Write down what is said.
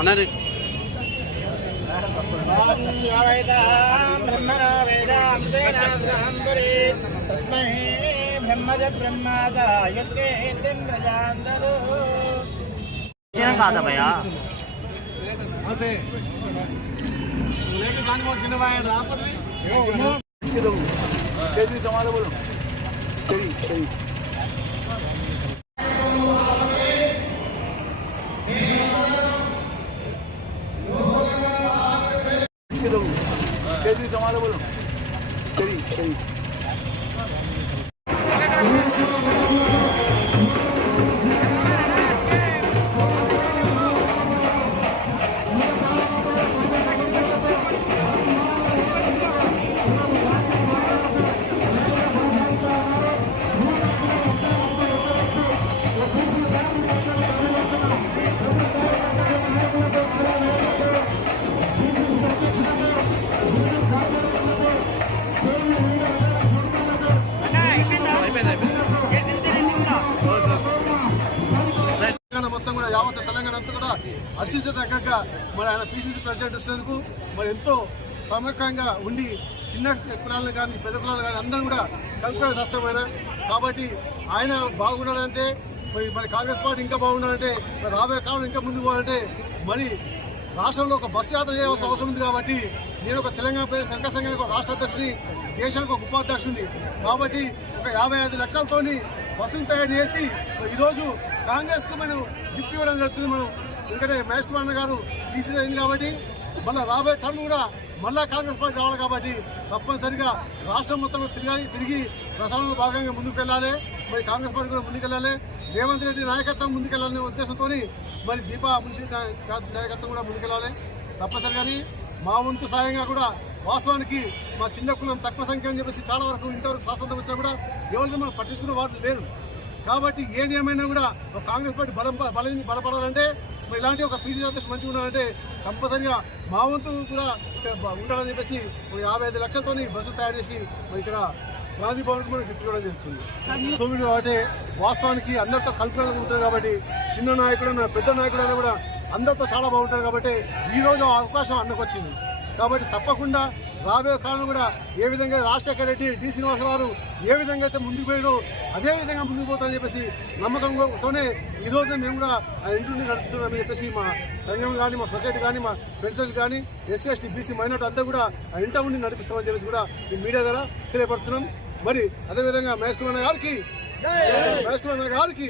అన్నారు కాదా భయ్యా समाज बोलो समाज बोलो మొత్తం కూడా యావత్ తెలంగాణ అంతా కూడా హర్షించదగ్గ మరి ఆయన పిసిసి ప్రెసిడెంట్ వచ్చినందుకు మరి ఎంతో సమగ్రంగా ఉండి చిన్న కులాలను కానీ పెద్ద కులాలు కానీ అందరూ కూడా కలుపుకొని దస్తమైన కాబట్టి ఆయన బాగుండాలంటే మరి కాంగ్రెస్ పార్టీ ఇంకా బాగుండాలంటే మరి రాబోయే కాలం ఇంకా ముందుకు పోవాలంటే మరి రాష్ట్రంలో ఒక బస్సు యాత్ర చేయవలసిన అవసరం ఉంది కాబట్టి నేను ఒక తెలంగాణ ప్రదేశ్ సంఘ సంఘానికి ఒక రాష్ట్ర అధ్యక్షుని దేశానికి ఒక ఉపాధ్యక్షుని కాబట్టి ఒక 55 లక్షలతోని బస్సును తయారు చేసి ఈరోజు కాంగ్రెస్ కు మనం గిఫ్ట్ ఇవ్వడం జరుగుతుంది. మనం ఎందుకంటే మహేష్ కుమార్ గారు తీసి అయింది కాబట్టి మళ్ళీ రాబోయే టర్మ్ కూడా మళ్ళా కాంగ్రెస్ పార్టీ రావాలి కాబట్టి తప్పనిసరిగా రాష్ట్రం మొత్తం తిరిగి ప్రసారంలో భాగంగా ముందుకు వెళ్ళాలి. మరి కాంగ్రెస్ పార్టీ కూడా ముందుకెళ్ళాలి. రేవంత్ రెడ్డి నాయకత్వం ముందుకెళ్లాలనే ఉద్దేశంతో మరి దీపా మున్షి నాయకత్వం కూడా ముందుకెళ్ళాలి. తప్పనిసరిగాని మా వంతు సాయంగా కూడా వాస్తవానికి మా చిన్న కులం తక్కువ సంఖ్య అని చెప్పేసి చాలా వరకు ఇంతవరకు స్వాతంత్రం వచ్చినా కూడా ఎవరికి మనం పట్టించుకునే వాళ్ళు లేరు. కాబట్టి ఏది ఏమైనా కూడా ఒక కాంగ్రెస్ పార్టీ బలపడాలంటే మరి ఇలాంటి ఒక పీసీ అధ్యక్షుడు మంచిగా ఉండాలంటే కంపల్సరిగా మా వంతు కూడా ఉండాలని చెప్పేసి 55 లక్షలతో బస్సు తయారు చేసి మరి ఇక్కడ గాంధీ భవన్కి మనం గిఫ్ట్ ఇవ్వడం జరుగుతుంది. సోమిడి కాబట్టి వాస్తవానికి అందరితో కలుపుకోవడం ఉంటుంది కాబట్టి చిన్న నాయకుడు పెద్ద నాయకుడు కూడా అందరితో చాలా బాగుంటారు కాబట్టి ఈరోజు అవకాశం అన్నకు వచ్చింది. కాబట్టి తప్పకుండా రాబోయే కాలం కూడా ఏ విధంగా రాజశేఖర రెడ్డి డి శ్రీనివాస గారు ఏ విధంగా అయితే ముందుకు పోయారో అదే విధంగా ముందుకు పోతారని చెప్పేసి నమ్మకంతోనే ఈ రోజు మేము కూడా ఆ ఇంటిని నడుపుతున్నామని చెప్పేసి మా సంఘం కానీ మా సొసైటీ కానీ మా ఫ్రెండ్స్ కానీ ఎస్సీ ఎస్టీ బీసీ మైనార్టీ అంతా కూడా ఆ ఇంట ఉండి నడిపిస్తామని చెప్పేసి కూడా ఈ మీడియా ద్వారా తెలియపరుస్తున్నాం. మరి అదేవిధంగా మహేష్ కుమార్ గారికి